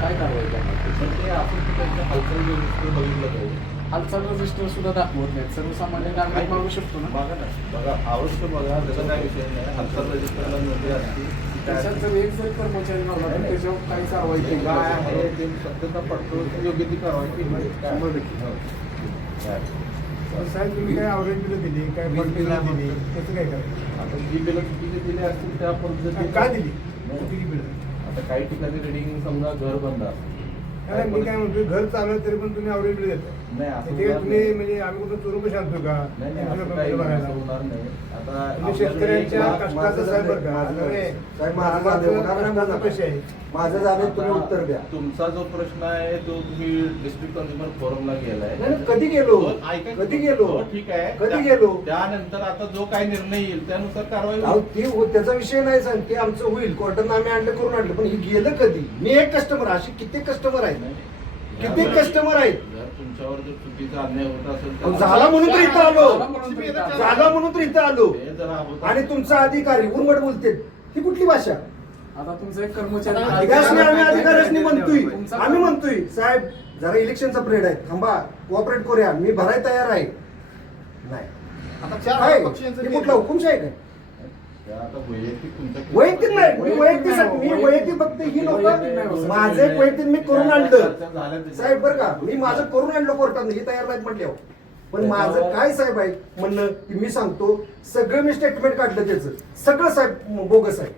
काय कारवाई करणार पण ते आपण त्यांच्या हालचाल रजिस्टर बघितलं पाहिजे. हालचाल रजिस्टर सुद्धा दाखवत नाहीत. सर्वसामान्य नागरिक मागू शकतो ना. बघा ना, बघा अवश्य बघा, त्याचा काय विषय नाही. हालचाल रजिस्टरला नोंदी असतील त्याच्यात जर एक जरी कर्मचारी नव्हता तर त्याच्यावर काही कारवाई केली काय पाहिजे. आहे ते सत्यता पडतो ती योग्य ती कारवाई केली पाहिजे. काय? 100%. हो. काय? साहेब तुम्ही काय आवरेज बिलं दिली काय फंड बिलं दिली त्याचं काय करायचं आता जी बिलं चुकीची दिली असतील त्या पद्धतीने काय दिली चुकीची बिलं आता काही ठिकाणी रिडिंग समजा घर बंद असतं. नाही मी काय म्हणतोय घर चालू आहे तरी पण तुम्ही आवरेज बिल देताय नाही असं ते होणार तुम्ही नाही. म्हणजे आम्ही कुठं चोरू कशी आणतोय का नाही नाही तुमच्या असं बिलं काही भरायला. असं होणार नाही. आता तुम्ही आपल्याकडे शेतकऱ्यांच्या 1 लाख कष्टाचं साहेब बरं का नव्हे. साहेब, माझं झालं, होणार नाही, कष्टाचे पैसे आहे माझं झालं तुम्ही उत्तर द्या. तुमचा जो प्रश्न आहे तो तुम्ही डिस्ट्रिक्ट कंझ्युमर फोरमला गेलाय. नाही, नाही, कधी गेलो? तो ऐका- कधी गेलो? हो, ठीक आहे. कधी गेलो? त्यानंतर आता जो काही निर्णय येईल त्यानुसार कारवाई अहो, होईल. ती त्याचा विषय नाही सांग ते आमचं होईल कोर्टानं आम्ही आणलं करून आणलं पण हे गेलं कधी. मी एक कस्टमर असे किती कस्टमर आहेत किती कस्टमर आहेत. जर तुमच्यावर जर चुकीचा अन्याय होत असेल अहो, तर- झाला म्हणून तर इथं आलो झाला म्हणून तर इथं आलो. झाला म्हणून तर इथं आलो हे जरा होत आणि तुमचा अधिकारी उर्मट बोलते ही कुठली भाषा. आता तुमचा एक कर्मचारी अधिकाऱ्यासनी आम्ही अधिकाऱ्यासनी म्हणतोय तुमचा आम्ही म्हणतोय साहेब जरा इलेक्शनचा पिरियड आहे थांबा कोऑपरेट करूया मी भरायला तयार आहे. नाही काय हे कुठला हुकुमशाही काय त्या आता वैयक्तिक तुमच्या वैयक्तिक नाही मी वैयक्तिक फक्त ही लोक माझे वैयक्तिक मी करून आणलं साहेब बरं का मी माझं करून आणलं कोर्टात ही तयार नाहीत म्हटल्यावर पण माझं काय साहेब आहे म्हणणं की मी सांगतो सगळं मी स्टेटमेंट काढलं त्याचं सगळं साहेब बोगस आहे.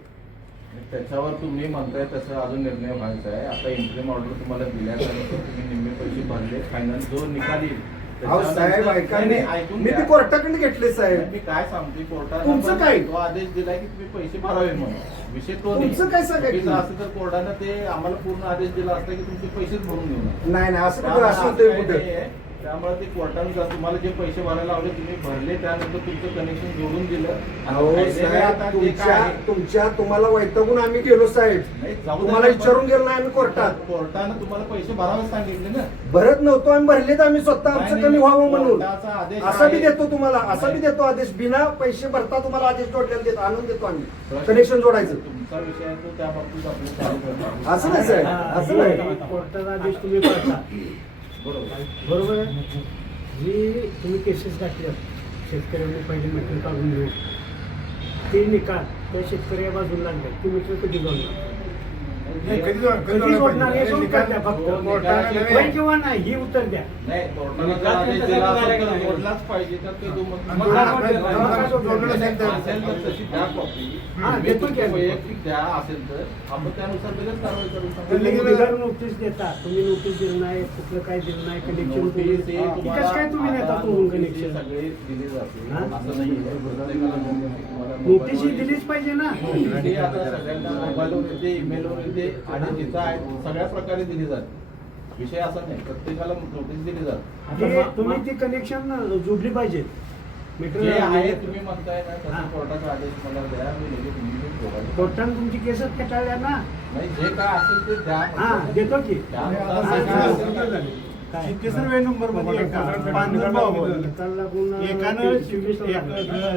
त्याच्यावर तुम्ही म्हणताय तसं अजून निर्णय व्हायचा आहे. आता इंटरिम ऑर्डर तुम्हाला दिल्यानंतर तुम्ही निम्मे पैसे भरले फायनल जो निकाल येईल अहो साहेब ऐका नाही, मी नाही, ऐकून मी घ्या. ते कोर्टाकडे घेतले साहेब. मी काय सांगते कोर्टाने तुमचं पण काय? तो आदेश दिलाय की तुम्ही पैसे भरावे म्हणून विषय तो नाही. तुमचं काय सांगायचं? चुकीचं असं तर कोर्टानं ते आम्हाला पूर्ण आदेश दिला असता की तुमचे पैसेच भरून घेऊ नका. नाही नाही असं कुठं त्यामुळे असं असं होतंय काही कुठं. नाहीये. त्यामुळे ते कोर्टाने जर तुम्हाला जे पैसे भरायला लावले तुम्ही भरले त्यानंतर तुमचं कनेक्शन जोडून दिलं आणि अहो राहिलेले साहेब आता जे काय आहे, तुम्हाला वैतागून आम्ही गेलो साहेब नाही, जाऊ दे तुम्हाला ना, विचारून गेलो नाही आम्ही कोर्टात कोर्टानं तुम्हाला पैसे भरावे सांगितले ना. भरत नव्हतो आम्ही भरलेत आम्ही स्वतः आमचं नाही, कमी व्हावं म्हणून कोर्टाचा आदेश असा बी आहे. देतो तुम्हाला असा बी देतो आदेश बिना पैसे भरता तुम्हाला आदेश जोडलेला देतो आणून देतो आम्ही कनेक्शन जोडायचं. तुमचा विषय आहे तो त्या बाबतीत आपलं चालू करणार. असं नाही साहेब असं नाही. कोर्टाचा आदेश तुम्ही पाळता बरोबर. बरोबर आहे जी तुम्ही केसेस टाकल्या शेतकऱ्यांनी पहिले मीटर काढून घेऊ ते निकाल त्या शेतकऱ्या बाजूला लागले ती मीटर कधी जोडणार कधी जोडणार हे सोडून द्या फक्त होय किंवा नाही ही उत्तर द्या नाही, कोर्टानं जर आदेश दिला असेल तर जोडलाच पाहिजे तर ते असेल तर तशी द्या कॉपी. हा, तुम्ही देतो तुमची की आम्ही. वैयक्तिक द्या असेल तर आपण त्यानुसार लगेच कारवाई करू तुम्ही शकतो. बिगर नोटीस देता तुम्ही नोटीस दिलं नाही कुठलं काय दिलं नाही कनेक्शन नोटीस हे तुम्हाला कसं काय तुम्ही नेता आता तुम्ही नोटीस हे कनेक्शन सगळे दिले जाते हा? असं नाही प्रत्येकाला तुम्हाला नोटीस ही मोबाईलवर- दिलीच पाहिजे ना नोटीस ही आता सगळ्यांना मोबाईलवर येते ईमेलवर येते आणि जिथं आहे सगळ्या प्रकारे दिली जाते. विषय असा नाही प्रत्येकाला नोटीस दिली जाते. ते तुम्ही ती कनेक्शन जोडली पाहिजे जे आहे मीटर तुम्ही म्हणताय ना हा. तसं कोर्टाचा आदेश मला द्या मी लगेच इमिडिएट प्रोव्हाइड करतो. कोर्टाने तुमची केसच कटाळल्या ना नाही जे काय असेल ते द्या हा म्हणतो. देतो की त्यानुसार हा, जे काय हा. असेल ते द्या. काय? सर्वे नंबर मध्ये निकाल लागून एकानं 24 ला लागला.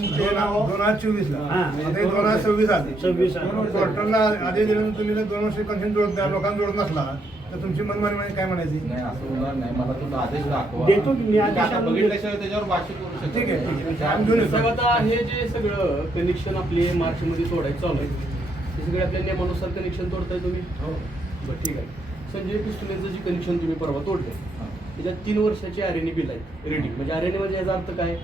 2024 ला हा. आता हे 2026 आले 26 आले. कोर्टाला आदेश दिल्यानंतर तुम्ही जर 2 वर्ष कन्सेंट जोडत नाही लोकांना जोडत नसला तर तुमची मनमानी म्हणजे काय म्हणायची नाही असं होणार नाही मला तुम्ही आदेश दाखवा. देतो की मी आदेश आता आणून बघितल्याशिवाय त्याच्यावर भाष्य करू शकत ठीक आहे, ठीक आहे. नाही. आम्ही घेऊन येतो. साहेब आता हे जे सगळं कनेक्शन आपले मार्च मध्ये तोडायचं चालू आहे ते सगळे आपल्या नियमानुसार कनेक्शन तोडताय तुम्ही हो. बरं ठीक आहे. संजय पिस्तुलेचं जे कनेक्शन तुम्ही परवा तोडले हा. त्याच्यात 3 वर्षाची आरएनए बिल आहे रेडी म्हणजे आरएनए म्हणजे याचा अर्थ काय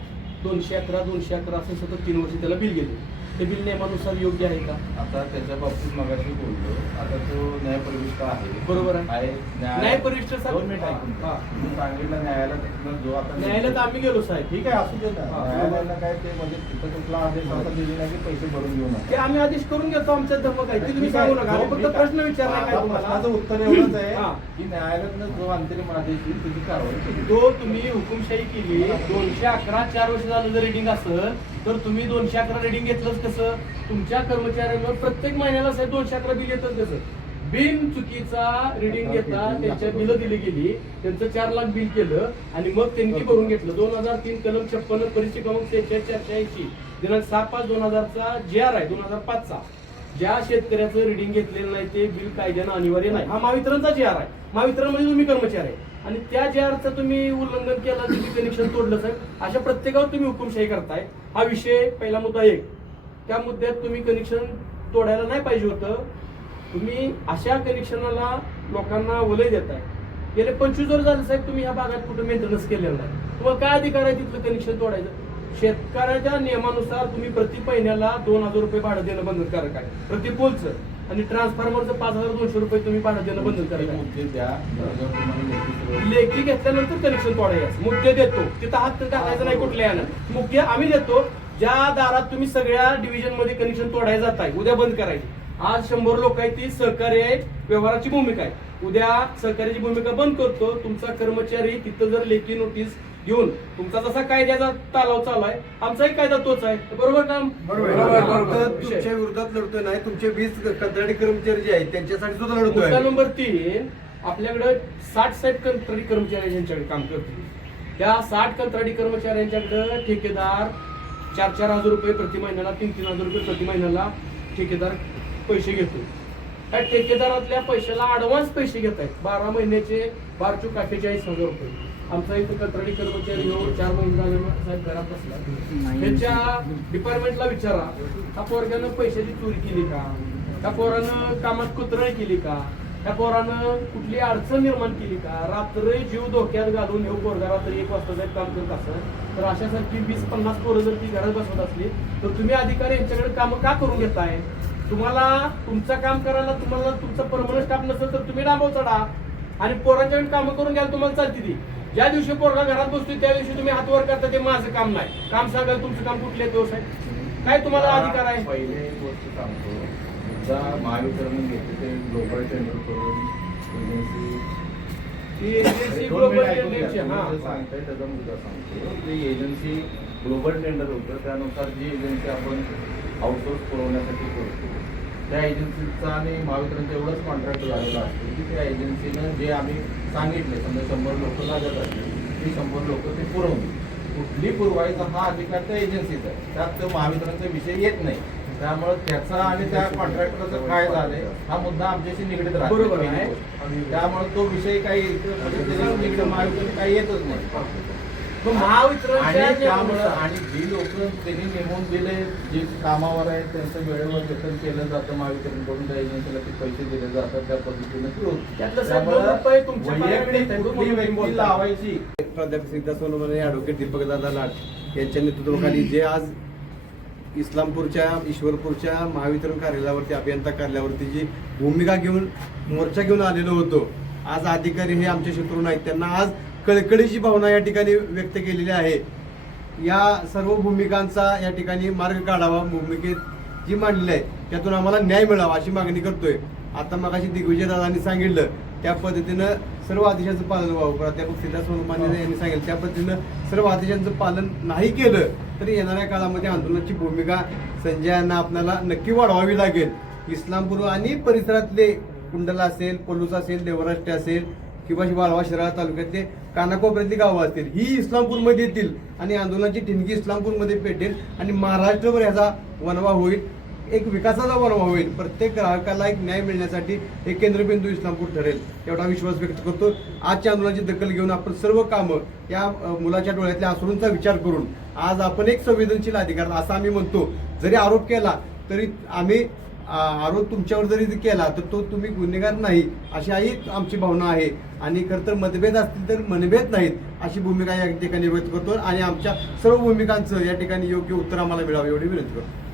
211 असं सतत 3 वर्ष त्याला बिल गेले ते बिल नियमानुसार योग्य आहे का? आता त्याच्या बाबतीत मगाशी बोललो आता तो न्यायप्रविष्ट आहे बरोबर आहे. न्यायप्रविष्ट साहेब- दोन मिनिट ऐकून हा. तुम्ही सांगितलं न्यायालयात जो आता न्यायालयात आम्ही गेलो साहेब ठीक आहे असू दे ना हा. न्यायालयाला काय ते म्हणजे तिथं कुठला आदेश असा दिले नाही की पैसे भरून घेऊ ते नका. आम्ही आदेश करून घेतो आमच्या धर्म काय ते तुम्ही सांगू नका आम्ही फक्त प्रश्न विचारला काय आता तुम्हाला प्रश्नाचं उत्तर एवढंच आहे हा. की न्यायालयातनं जो अंतरिम आदेश येईल त्याची कारवाई केली. तो तुम्ही हुकुमशाही केली 211 4 वर्ष झालं जर रिडिंग असेल तर तुम्ही 211 रिडिंग घेतलंच कसं? तुमच्या कर्मचाऱ्यांवर प्रत्येक महिन्याला साहेब 211 बिल येतच कसं? बिन चुकीचा रिडिंग घेता त्यांच्या बिलं दिली गेली त्यांचं 4 लाख बिल केलं आणि मग त्यांनी भरून घेतलं 2003 कलम 56 परिस्थिती क्रमांक 46 480 दिनांक 6/5/2000 चा जे आर आहे 2005 चा ज्या शेतकऱ्याचं रिडिंग घेतलेलं नाही ते बिल कायद्यानं अनिवार्य नाही. हा महावितरणचा जी आर आहे. महावितरण म्हणजे तुम्ही कर्मचारी आहे आणि त्या जी आरचं तुम्ही उल्लंघन केलं, तुम्ही कनेक्शन तोडलं साहेब, अशा प्रत्येकावर तुम्ही हुकुमशाही करताय. हा विषय पहिला मुद्दा एक. त्या मुद्द्यात तुम्ही कनेक्शन तोडायला नाही पाहिजे होतं. तुम्ही अशा कनेक्शनाला लोकांना वलय देताय. गेले 25 वर्ष झाले साहेब तुम्ही ह्या भागात कुठं मेंटेनन्स केलेलं नाही. तुम्हाला काय अधिकार आहे तिथलं कनेक्शन तोडायचं? शेतकऱ्याच्या नियमानुसार तुम्ही प्रति महिन्याला 2000 रुपये भाडं देणं बंधनकारक आहे प्रति पोलचं, आणि ट्रान्सफॉर्मरचं 5200 रुपये तुम्ही भाडं देणं बंधनकारक आहे. मुद्दे द्या, त्याच्याप्रमाणे लेखी घेतल्यानंतर कनेक्शन तोडायचं. मुद्दे देतो, तिथं हात टाकायचं नाही कुठल्या यानं. मुख्य आम्ही देतो. ज्या दारात तुम्ही सगळ्या डिव्हिजन मध्ये कनेक्शन तोडायला जात आहे, उद्या बंद करायची. आज 100 लोक आहेत, ती सहकार्य आहे, व्यवहाराची भूमिका आहे. उद्या सहकार्याची भूमिका बंद करतो. तुमचा कर्मचारी तिथं जर लेखी नोटीस घेऊन, तुमचा जसा कायद्याचा तालाव चालू आहे, आमचाही कायदा तोच आहे. बरोबर ना? तुमच्या विरोधात लढतोय नाही, तुमचे 20 कंत्राटी कर्मचारी जे आहेत त्यांच्यासाठी सुद्धा मुद्दा लढतोय. नंबर 3, आपल्याकडे 60 साहेब कंत्राटी कर्मचारी यांच्याकडे काम करतील. त्या 60 कंत्राटी कर्मचाऱ्यांच्याकडे ठेकेदार 4,000 रुपये प्रति महिन्याला, 3,000 रुपये प्रति महिन्याला ठेकेदार पैसे घेतो. त्या ठेकेदारातल्या पैशाला ऍडव्हान्स पैसे घेत आहेत. 12 महिन्याचे 48,000 रुपये. आमचा इथं कंत्राटी कर्मचारी 4 महिने झाले साहेब घरात बसला. त्यांच्या डिपार्टमेंटला विचारा, त्या पोरग्यानं पैशाची चोरी केली का, त्या पोरानं कामात कुत्रळ केली का, त्या पोरानं कुठली अडचण निर्माण केली का, रात्री जीव धोक्यात घालून हे पोरगा रात्री 1 वाजता साहेब काम करत असेल तर अशासारखी 20-50 पोरं जर ती घरात बसवत असली तर तुम्ही अधिकारी यांच्याकडे कामं का करून घेताय? तुम्हाला तुमचं काम करायला तुम्हाला तुमचा परमनंट स्टाफ नसेल तर तुम्ही डांबव चढा आणि पोरांच्याकडे कामं करून घ्यायला तुम्हाला चालते ती. ज्या दिवशी पोरगा घरात बसतोय त्या दिवशी तुम्ही हातवर करता ते माझं काम नाही. काम सांगाल तुमचं काम कुठले दिवस आहे? काय तुम्हाला अधिकार आहे? पहिले गोष्ट सांगतो, मुद्दा महावितरण घेते ते ग्लोबल टेंडर करून एजन्सी ग्लोबल टेंडरची, हा. सांगताय त्याचा मुद्दा सांगतो. ते एजन्सी ग्लोबल टेंडर होतं, त्यानुसार जी एजन्सी आपण आउटसोर्स पुरवण्यासाठी करतो त्या एजन्सीचा आणि महावितरणचा एवढंच कॉन्ट्रॅक्ट झालेला असतो की त्या एजन्सीनं जे आम्ही सांगितले, समजा 100 लोक लागत असतील, ती 100 लोक ते पुरवली. कुठली पुरवायचा हा अधिकार त्या एजन्सीचा आहे, त्यात तो महावितरणचा विषय येत नाही. त्यामुळे त्याचा आणि त्या कॉन्ट्रॅक्टरचं काय झालंय हा मुद्दा आमच्याशी निगडीत राहतो. बरोबर आहे. त्यामुळे तो विषय काही त्याच्याशी निगडीत महावितरण काही येतच नाही. मग महावितरणच्या आणि त्यामुळं नियमानुसार आणि जी लोक त्यांनी नेमून दिले, जे कामावर आहेत त्यांचं वेळेवर वेतन केलं जातं महावितरणकडून, त्या एजन्सीला ते पैसे दिले जातात, त्या पद्धतीने ते होतं. त्यातलं साहेब त्यामुळं 2 रुपये तुमच्या वैयक्तिक पगारात कुठली येतात. व्यक्ती लावायची प्राध्यापक सिद्धार्थ सोनवणे, ॲडव्होकेट दीपकदादा लाट यांच्या नेतृत्वाखाली जे आज इस्लामपूरच्या, ईश्वरपूरच्या महावितरण कार्यालयावरती, अभियंता कार्यालयावरती जी भूमिका घेऊन मोर्चा घेऊन आलेलो होतो, आज अधिकारी हे आमचे शत्रू नाहीत. त्यांना आज कळकळीची भावना या ठिकाणी व्यक्त केलेली आहे. या सर्व भूमिकांचा या ठिकाणी मार्ग काढावा, भूमिकेत जी मांडलेली आहे त्यातून आम्हाला न्याय मिळावा अशी मागणी करतोय. आता मगाशी दिग्विजय दादांनी सांगितलं त्या पद्धतीनं सर्व आदेशाचं पालन व्हावं. प्राध्यापक सिद्धार्थ सोनवणे यांनी सांगितलं त्या पद्धतीनं सर्व आदेशांचं पालन नाही केलं तरी येणाऱ्या काळामध्ये आंदोलनाची भूमिका संजय यांना आपल्याला नक्की वाढवावी लागेल. इस्लामपूर आणि परिसरातले कुंडला असेल, पलूस असेल, देवराष्ट्र असेल किंवा वाळवा शिराळा तालुक्यातले कानाकोपऱ्यातली गावं असतील, ही इस्लामपूरमध्ये येतील आणि आंदोलनाची ठिणगी इस्लामपूरमध्ये पेटेल आणि महाराष्ट्रभर ह्याचा वणवा होईल, एक विकासाचा वणवा होईल. प्रत्येक ग्राहकाला एक न्याय मिळण्यासाठी हे केंद्रबिंदू इस्लामपूर ठरेल एवढा विश्वास व्यक्त करतो. आजच्या आंदोलनाची दखल घेऊन आपण सर्व कामं या मुलाच्या डोळ्यातल्या अश्रूंचा विचार करून आज आपण एक संवेदनशील अधिकार असं आम्ही म्हणतो. जरी आरोप केला तरी आम्ही आरोप तुमच्यावर जरी केला तर तो तुम्ही गुन्हेगार नाही अशी आमची भावना आहे. आणि खरं तर मतभेद असतील तर मनभेद नाहीत अशी भूमिका या ठिकाणी व्यक्त करतो आणि आमच्या सर्व भूमिकांचं या ठिकाणी योग्य उत्तर आम्हाला मिळावं एवढी विनंती करतो.